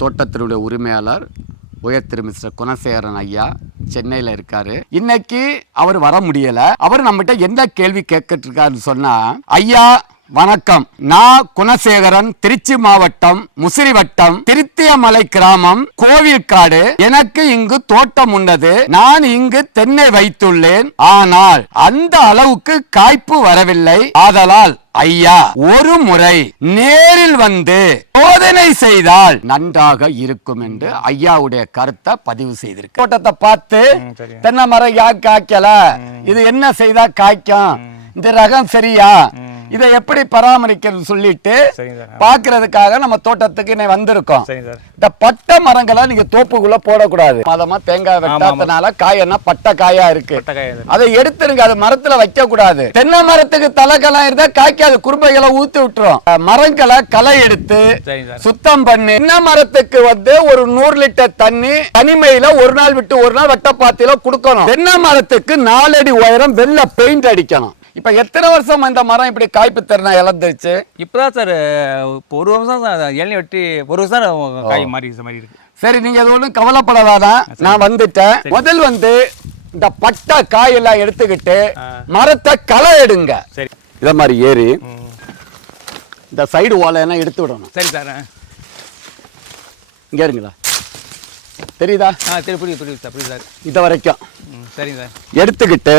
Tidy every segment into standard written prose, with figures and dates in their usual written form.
தோட்டத்தினுடைய உரிமையாளர் உயர் திரு மிஸ்டர் குணசேகரன் ஐயா சென்னையில் இருக்காரு. இன்னைக்கு அவர் வர முடியல. அவர் நம்மகிட்ட என்ன கேள்வி கேட்கிட்டு இருக்காருன்னு சொன்னா, ஐயா வணக்கம், நான் குணசேகரன், திருச்சி மாவட்டம் முசிறி வட்டம் திருத்தியமலை கிராமம் கோவில்காடு. எனக்கு இங்கு தோட்டம் உள்ளது. நான் இங்கு தென்னை வைத்துள்ளேன். ஆனால் அந்த அளவுக்கு காய்ப்பு வரவில்லை. ஆதலால் ஐயா ஒரு முறை நேரில் வந்து சோதனை செய்தால் நன்றாக இருக்கும் என்று ஐயாவுடைய கருத்தை பதிவு செய்திருக்கு. தோட்டத்தை பார்த்து தென்னை மரம் யார் காய்க்கல, இது என்ன செய்தா காய்க்கும், இந்த ரகம் சரியா, இதை எப்படி பராமரிக்கிறது சொல்லிட்டு பாக்குறதுக்காக நம்ம தோட்டத்துக்கு வந்திருக்கோம். இந்த பட்டை மரங்களை நீங்க தோப்புக்குள்ள போடக்கூடாது. மதமா தேங்காய் வெட்டாதனால காயன்னா பட்டை காயா இருக்கு, அதை எடுத்துருங்க. அது மரத்துல வைக்க கூடாது. தென்னை மரத்துக்கு தலைகளை இருந்தா காய்க்காது, குறும்பைகளை ஊத்தி விட்டுரும். மரங்களை களை எடுத்து சுத்தம் பண்ணி தென்னை மரத்துக்கு ஒரு 100 லிட்டர் தண்ணி தனிமையில ஒரு நாள் விட்டு ஒரு நாள் வட்டப்பாத்தியில கொடுக்கணும். தென்னை மரத்துக்கு 4 அடி உயரம் வெள்ளை பெயிண்ட் அடிக்கணும். இப்ப எத்தனை வருஷம் இந்த மரம் இப்படி காய்ப்பு திறனை இழந்துருச்சு? இப்பதான் சார் ஒரு வருஷம் இளநீ வெட்டி ஒரு வருஷம் காய் மாறி இருக்கு. சரி, நீங்க அது ஒன்றும் கவலைப்படாதான், நான் வந்துட்டேன். முதல் இந்த பட்டை காய் எல்லாம் எடுத்துக்கிட்டு மரத்தை களை எடுங்க. சரி, இத மாதிரி ஏறி இந்த சைடு ஓலையெல்லாம் எடுத்து விடணும். சரி சார், இங்க இருங்களா, தெரியுதா? சரி, புரியுது சார். இத வரைக்கும் சரிங்க சார். எடுத்துக்கிட்டு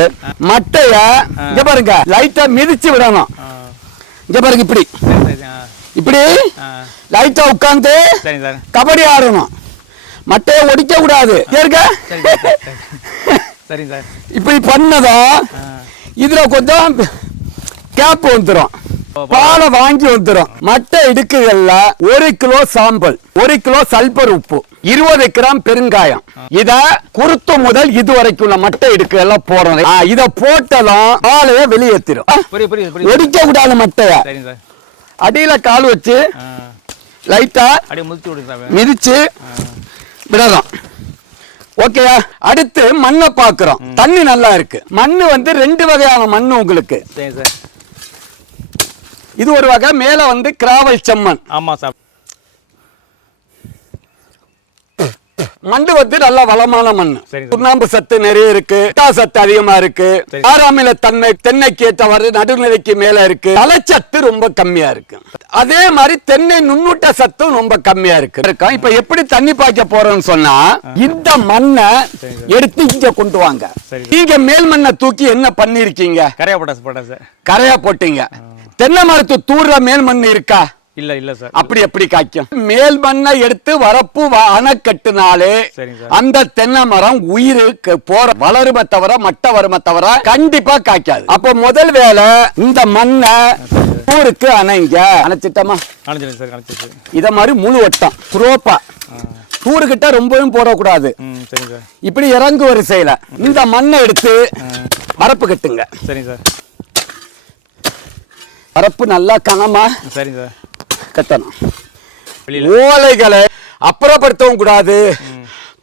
மட்டைய இங்க பாருங்க லைட்டா மிதிச்சு விடணும். இங்க பாருங்க, இப்படி இப்படி லைட்டா உட்கார்ந்து கபடி ஆடணும். மட்டைய ஒடிக்க கூடாது. சரிங்க சார். இப்படி பண்ணதும் இதுல கொஞ்சம் கேப் வந்துடும், பாலை வாங்கி வந்துடும். மட்டை இடுக்குகள்ல 1 கிலோ சாம்பல், 1 கிலோ சல்பர் உப்பு, 20 கிராம் பெருங்காயம், இத குருத்து முதல் இது வரைக்கும் உள்ள மட்டை இடுக்கு எல்லாம் போடணும். இத போட்டதும் பாலைய வெளியேற்றிடும். ஒடிக்க கூடாது மட்டைய. அடியில கால் வச்சு லைட்டா மிதிச்சு விடலாம். ஓகேயா? அடுத்து மண்ணை பாக்குறோம். தண்ணி நல்லா இருக்கு. மண்ணு 2 வகையான மண்ணு உங்களுக்கு. இது ஒரு வகை, மேல கிராவல் செம்மண். ஆமா சார். மண்ணு நல்ல வளமான மண்ணு. சுண்ணாம்பு சத்து நிறைய இருக்கு, சத்து அதிகமா இருக்கு, ஆறாமில தன்மை தென்னைக்கு ஏற்றவாறு நடுநிலைக்கு மேல இருக்கு, தலைச்சத்து ரொம்ப கம்மியா இருக்கு. அதே மாதிரி தென்னை நுண்ணூட்ட சத்தும் ரொம்ப கம்மியா இருக்கு. இப்ப எப்படி தண்ணி பாய்க்க போறோம்னு சொன்னா, இந்த மண்ணை எடுத்து இங்க கொண்டு வாங்க. நீங்க மேல் மண்ணை தூக்கி என்ன பண்ணிருக்கீங்க? கரையா போட்டீங்க. தென்னை மரத்து தூர்ல மேல் மண் இருக்கா? இல்ல சார். அப்படி எப்படி காய்க்கும்? மேல் மண்ணை எடுத்து வரப்பு அணைக்கட்டுனாலே அந்த தென்னை மரம் உயிருக்கு போற வளருமே தவிர மட்ட வருமே தவிர கண்டிப்பா காய்க்காது. அப்ப முதல் வேலை இந்த மண்ணை தூருக்கு அணைங்க. அணைச்சிட்டமா? இத மாதிரி முழு வட்டம் துரோப்பா தூருகிட்ட ரொம்பவும் போடக்கூடாது. இப்படி இறங்கு வரிசையில இந்த மண்ணை எடுத்து வரப்பு கட்டுங்க. வரப்பு நல்லா கனமா கட்டணும். ஓலைகளை அப்புறப்படுத்தவும் கூடாது.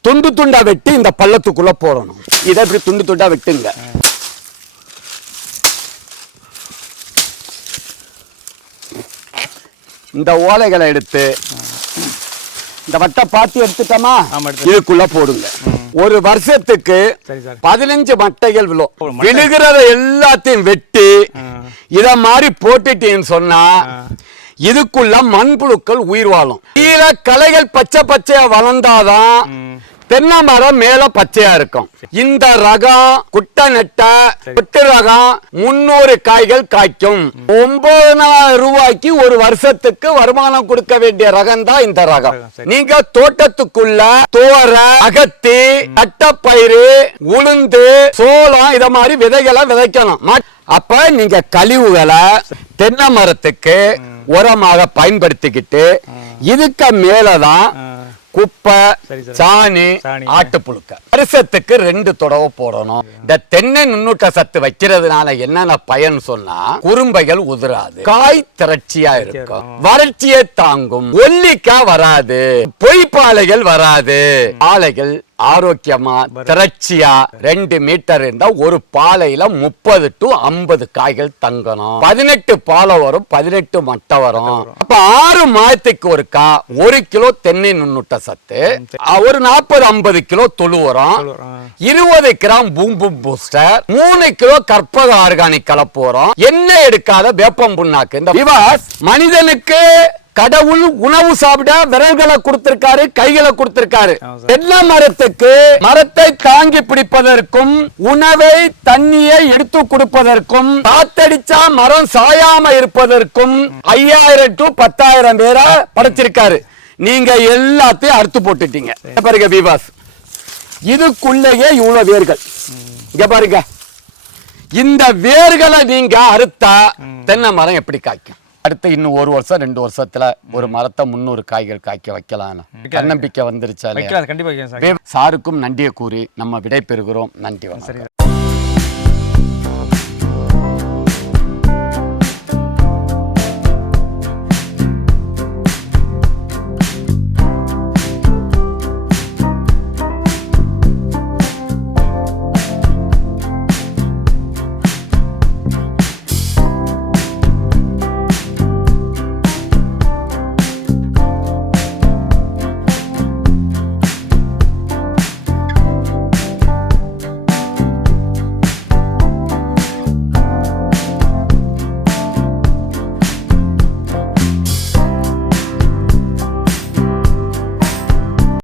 துண்டு துண்டா வெட்டி இந்த பள்ளத்துக்குள்ள போடணும். இதை இப்படி துண்டு துண்டா வெட்டுங்க. இந்த ஓலைகளை எடுத்து இந்த வட்ட பாத்தி எடுத்துட்டோமா, இதுக்குள்ள போடுங்க. ஒரு வருஷத்துக்கு 15 மட்டைகள் விழும். விழுகிறத எல்லாத்தையும் வெட்டி இத மாதிரி போட்டுட்டீங்கன்னு சொன்னா இதுக்குள்ள மண்புழுக்கள் உயிர் வாழும். கீழே களைகள் பச்சை பச்சையா வளர்ந்தாதான் தென்னை மரம் மேல பச்சையா இருக்கும். இந்த ரகம் குட்டை நெட்ட குட்டு ரகம் 300 காய்கள் காய்க்கும். 9,000 ரூபாய்க்கு ஒரு வருஷத்துக்கு வருமானம் கொடுக்க வேண்டிய ரகம் தான் இந்த ரகம். நீங்க தோட்டத்துக்குள்ள தோர, அகத்தி, தட்டப்பயிறு, உளுந்து, சோளம் இத மாதிரி விதைகளை விதைக்கணும். அப்ப நீங்க கழிவுகளை தென்னை மரத்துக்கு உரமாக பயன்படுத்திக்கிட்டு இதுக்கு மேலதான் குப்பை, சாணி, ஆட்டுப்புழுக்க வருஷத்துக்கு 2 தடவை போடணும். இந்த தென்னை நுண்ணூட்ட சத்து வைக்கிறதுனால என்னென்ன பயன் சொன்னா, குறும்பைகள் உதிராது, காய் திரட்சியா இருக்கும், வறட்சியை தாங்கும், ஒல்லிக்காய் வராது, பொய்ப்பாலைகள் வராது, ஆலைகள் ஆரோக்கியமா திரட்சியா 2 மீட்டர் இருந்தா ஒரு பாலையில 30 to 50 காய்கள் தங்கணும். 18 பாலை வரும், 18 மட்டை வரும். அப்ப 6 மாதத்துக்கு ஒருக்கா 1 கிலோ தென்னை நுண்ணூட்ட சத்து, ஒரு 40-50 கிலோ தொழு உரம், 20 கிராம் பூம்பும் பூஸ்டர், 3 கிலோ கற்பக ஆர்கானிக் கலப்பு உரம், எண்ணெய் எடுக்காத வேப்பம் புண்ணாக்கு. இந்த விவாஸ் மனிதனுக்கு கடவுள் உணவு சாப்பிட விரல்களை கொடுத்திருக்காரு, கைகளை கொடுத்திருக்காரு. தென்னை மரத்துக்கு மரத்தை தாங்கி பிடிப்பதற்கும் உணவை தண்ணியை எடுத்து கொடுப்பதற்கும் காத்தடிச்சா மரம் சாயாம இருப்பதற்கும் 5000 to 10,000 பேரை படைச்சிருக்காரு. நீங்க எல்லாத்தையும் அறுத்து போட்டுட்டீங்க. பாருங்க விவாஸ், இதுக்குள்ளேயே இவ்வளவு வேர்கள். இங்க பாருங்க, இந்த வேர்களை நீங்க அறுத்தா தென்னை மரம் எப்படி காய்க்கும்? அடுத்து இன்னும் 1 வருஷம் 2 வருஷத்துல ஒரு மரத்தை 300 காய்கள் காய்க்க வைக்கலாம். தன்னம்பிக்கை வந்துருச்சா? கண்டிப்பா சாருக்கும் நன்றியை கூறி நம்ம விடை பெறுகிறோம். நன்றி.